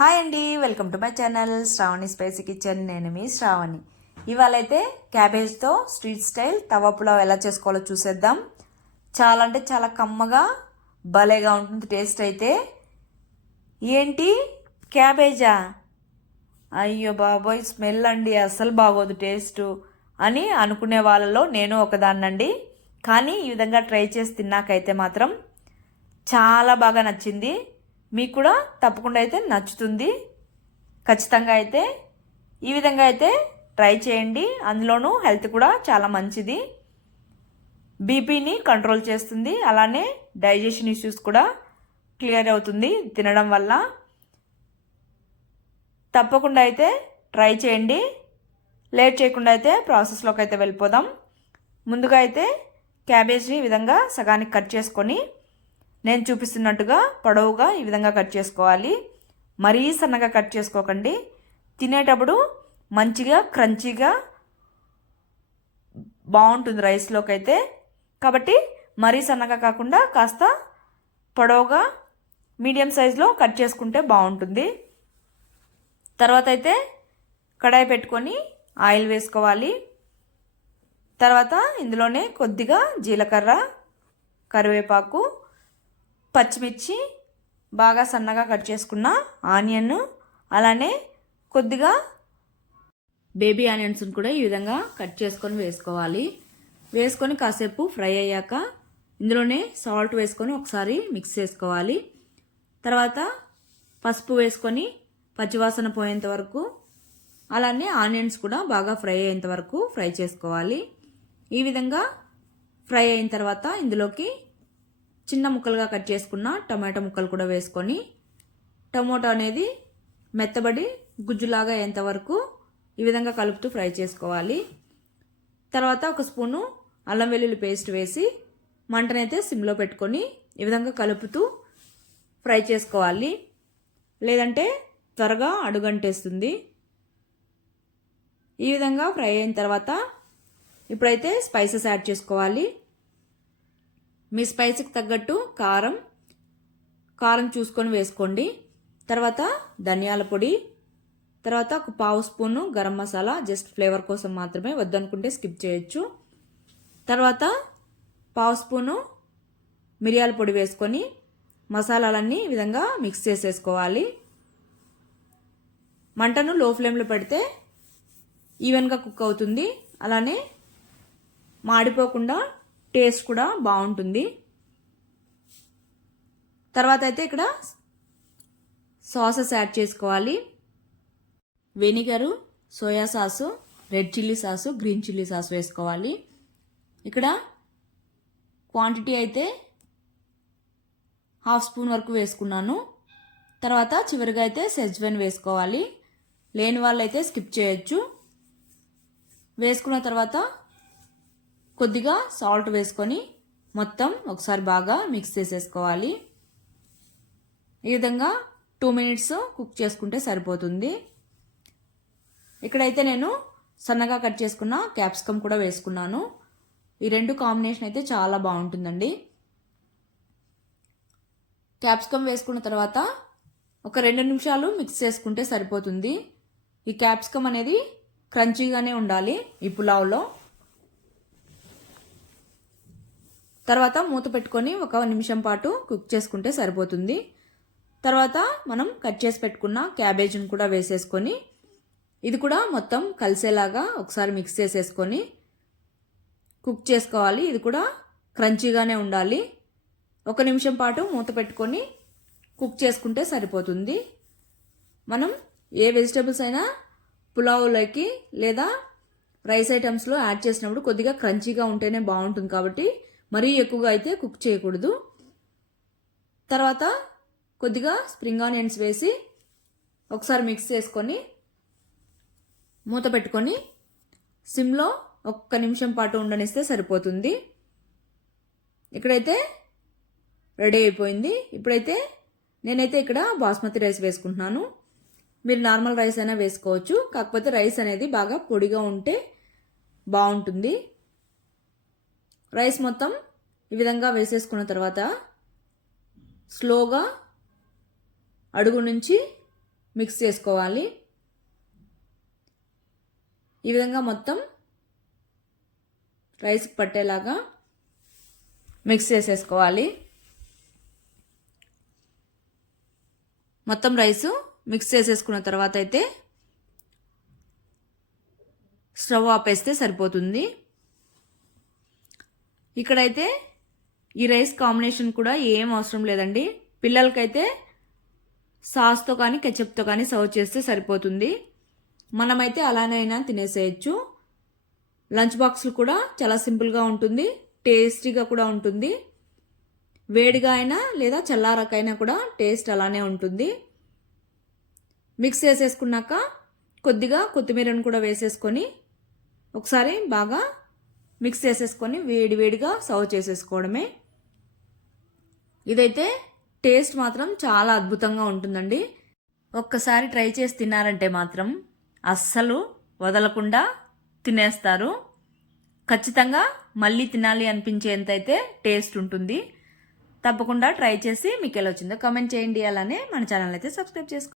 Hi అండి welcome to my channel Sravani spicy kitchen. నేను మీ శ్రావణి. ఇవాళ అయితే క్యాబేజ్తో స్ట్రీట్ స్టైల్ తవ పులావ్ ఎలా చేసుకోవాలో చూసేద్దాం. చాలా అంటే చాలా కమ్మగా భలేగా ఉంటుంది టేస్ట్ అయితే. ఏంటి? క్యాబేజా? అయ్యో బాబోయ్ స్మెల్ అండి అసలు బాగోదు టేస్టు అని అనుకునే వాళ్ళలో నేను ఒకదాన్నండి. కానీ ఈ విధంగా ట్రై చేసి తిన్నాకైతే మాత్రం చాలా బాగా నచ్చింది. మీకు కూడా తప్పకుండా అయితే నచ్చుతుంది. ఖచ్చితంగా అయితే ఈ విధంగా అయితే ట్రై చేయండి. అందులోనూ హెల్త్ కూడా చాలా మంచిది. బీపీని కంట్రోల్ చేస్తుంది. అలానే డైజెషన్ ఇష్యూస్ కూడా క్లియర్ అవుతుంది తినడం వల్ల. తప్పకుండా అయితే ట్రై చేయండి. లేట్ చేయకుండా అయితే ప్రాసెస్లోకి అయితే వెళ్ళిపోదాం. ముందుగా అయితే క్యాబేజ్ని ఈ విధంగా సగానికి కట్ చేసుకొని నేను చూపిస్తున్నట్టుగా పొడవుగా ఈ విధంగా కట్ చేసుకోవాలి. మరీ సన్నగా కట్ చేసుకోకండి. తినేటప్పుడు మంచిగా క్రంచీగా బాగుంటుంది రైస్లోకి అయితే కాబట్టి మరీ సన్నగా కాకుండా కాస్త పొడవుగా మీడియం సైజులో కట్ చేసుకుంటే బాగుంటుంది. తర్వాత అయితే కడాయి పెట్టుకొని ఆయిల్ వేసుకోవాలి. తర్వాత ఇందులోనే కొద్దిగా జీలకర్ర కరివేపాకు పచ్చిమిర్చి బాగా సన్నగా కట్ చేసుకున్న ఆనియన్ అలానే కొద్దిగా బేబీ ఆనియన్స్ని కూడా ఈ విధంగా కట్ చేసుకొని వేసుకోవాలి. వేసుకొని కాసేపు ఫ్రై అయ్యాక ఇందులోనే సాల్ట్ వేసుకొని ఒకసారి మిక్స్ చేసుకోవాలి. తర్వాత పసుపు వేసుకొని పచ్చివాసన పోయేంత వరకు అలానే ఆనియన్స్ కూడా బాగా ఫ్రై అయ్యేంత వరకు ఫ్రై చేసుకోవాలి. ఈ విధంగా ఫ్రై అయిన తర్వాత ఇందులోకి చిన్న ముక్కలుగా కట్ చేసుకున్న టమాటో ముక్కలు కూడా వేసుకొని టమోటా అనేది మెత్తబడి గుజ్జులాగా అయ్యేంతవరకు ఈ విధంగా కలుపుతూ ఫ్రై చేసుకోవాలి. తర్వాత ఒక స్పూను అల్లం వెల్లుల్లి పేస్ట్ వేసి మంటనైతే సిమ్లో పెట్టుకొని ఈ విధంగా కలుపుతూ ఫ్రై చేసుకోవాలి. లేదంటే త్వరగా అడుగంటేస్తుంది. ఈ విధంగా ఫ్రై అయిన తర్వాత ఇప్పుడైతే స్పైసెస్ యాడ్ చేసుకోవాలి. మీ స్పైసీకి తగ్గట్టు కారం కారం చూసుకొని వేసుకోండి. తర్వాత ధనియాల పొడి తర్వాత ఒక పావు spoon garam masala just flavour కోసం మాత్రమే వద్దనుకుంటే స్కిప్ చేయొచ్చు. తర్వాత పావు స్పూను మిరియాల పొడి వేసుకొని మసాలాలన్నీ ఈ విధంగా మిక్స్ చేసేసుకోవాలి. మంటను లో ఫ్లేమ్లో పెడితే ఈవెన్గా కుక్ అవుతుంది. అలానే మాడిపోకుండా టేస్ట్ కూడా బాగుంటుంది. తర్వాత అయితే ఇక్కడ సాసెస్ యాడ్ చేసుకోవాలి. Vinegar soya sauce red chilli sauce green chilli sauce వేసుకోవాలి. ఇక్కడ క్వాంటిటీ అయితే హాఫ్ స్పూన్ వరకు వేసుకున్నాను. తర్వాత చివరిగా అయితే సెజ్వెన్ వేసుకోవాలి. లేని వాళ్ళైతే స్కిప్ చేయొచ్చు. వేసుకున్న తర్వాత కొద్దిగా సాల్ట్ వేసుకొని మొత్తం ఒకసారి బాగా మిక్స్ చేసేసుకోవాలి. ఈ విధంగా టూ మినిట్స్ కుక్ చేసుకుంటే సరిపోతుంది. ఇక్కడైతే నేను సన్నగా కట్ చేసుకున్న క్యాప్సికమ్ కూడా వేసుకున్నాను. ఈ రెండు కాంబినేషన్ అయితే చాలా బాగుంటుందండి. క్యాప్సికమ్ వేసుకున్న తర్వాత ఒక రెండు నిమిషాలు మిక్స్ చేసుకుంటే సరిపోతుంది. ఈ క్యాప్సికమ్ అనేది క్రంచీగానే ఉండాలి ఈ పులావ్లో. తర్వాత మూత పెట్టుకొని ఒక నిమిషం పాటు కుక్ చేసుకుంటే సరిపోతుంది. తర్వాత మనం కట్ చేసి పెట్టుకున్న క్యాబేజీని కూడా వేసేసుకొని ఇది కూడా మొత్తం కలిసేలాగా ఒకసారి మిక్స్ చేసేసుకొని కుక్ చేసుకోవాలి. ఇది కూడా క్రంచీగానే ఉండాలి. ఒక నిమిషం పాటు మూత పెట్టుకొని కుక్ చేసుకుంటే సరిపోతుంది. మనం ఏ వెజిటేబుల్స్ అయినా పులావులోకి లేదా రైస్ ఐటమ్స్లో యాడ్ చేసినప్పుడు కొద్దిగా క్రంచీగా ఉంటేనే బాగుంటుంది కాబట్టి మరీ ఎక్కువగా అయితే కుక్ చేయకూడదు. తర్వాత కొద్దిగా స్ప్రింగ్ ఆనియన్స్ వేసి ఒకసారి మిక్స్ చేసుకొని మూత పెట్టుకొని సిమ్లో ఒక్క నిమిషం పాటు ఉండనిస్తే సరిపోతుంది. ఇక్కడైతే రెడీ అయిపోయింది. ఇప్పుడైతే నేనైతే ఇక్కడ బాస్మతి రైస్ వేసుకుంటున్నాను. మీరు నార్మల్ రైస్ అయినా వేసుకోవచ్చు. కాకపోతే రైస్ అనేది బాగా పొడిగా ఉంటే బాగుంటుంది. రైస్ మొత్తం ఈ విధంగా వేసేసుకున్న తర్వాత స్లోగా అడుగు నుంచి మిక్స్ చేసుకోవాలి. ఈ విధంగా మొత్తం రైస్కి పట్టేలాగా మిక్స్ చేసేసుకోవాలి. మొత్తం రైసు మిక్స్ చేసేసుకున్న తర్వాత అయితే స్టవ్ ఆపేస్తే సరిపోతుంది. ఇక్కడైతే ఈ రైస్ కాంబినేషన్ కూడా ఏం అవసరం లేదండి. పిల్లలకైతే సాస్తో కానీ కెచప్తో కానీ సర్వ్ చేస్తే సరిపోతుంది. మనమైతే అలానైనా తినేసేయచ్చు. లంచ్ బాక్స్లు కూడా చాలా సింపుల్గా ఉంటుంది. టేస్టీగా కూడా ఉంటుంది. వేడిగా అయినా లేదా చల్లారకైనా కూడా టేస్ట్ అలానే ఉంటుంది. మిక్స్ చేసేసుకున్నాక కొద్దిగా కొత్తిమీరను కూడా వేసేసుకొని ఒకసారి బాగా మిక్స్ చేసేసుకొని వేడివేడిగా సర్వ్ చేసేసుకోవడమే. ఇదైతే టేస్ట్ మాత్రం చాలా అద్భుతంగా ఉంటుందండి. ఒక్కసారి ట్రై చేసి తిన్నారంటే మాత్రం అస్సలు వదలకుండా తినేస్తారు. ఖచ్చితంగా మళ్ళీ తినాలి అనిపించేంత అయితే టేస్ట్ ఉంటుంది. తప్పకుండా ట్రై చేసి మీకు ఎలా వచ్చిందో కమెంట్ చేయండి. అలానే మన ఛానల్ అయితే సబ్స్క్రైబ్ చేసుకోండి.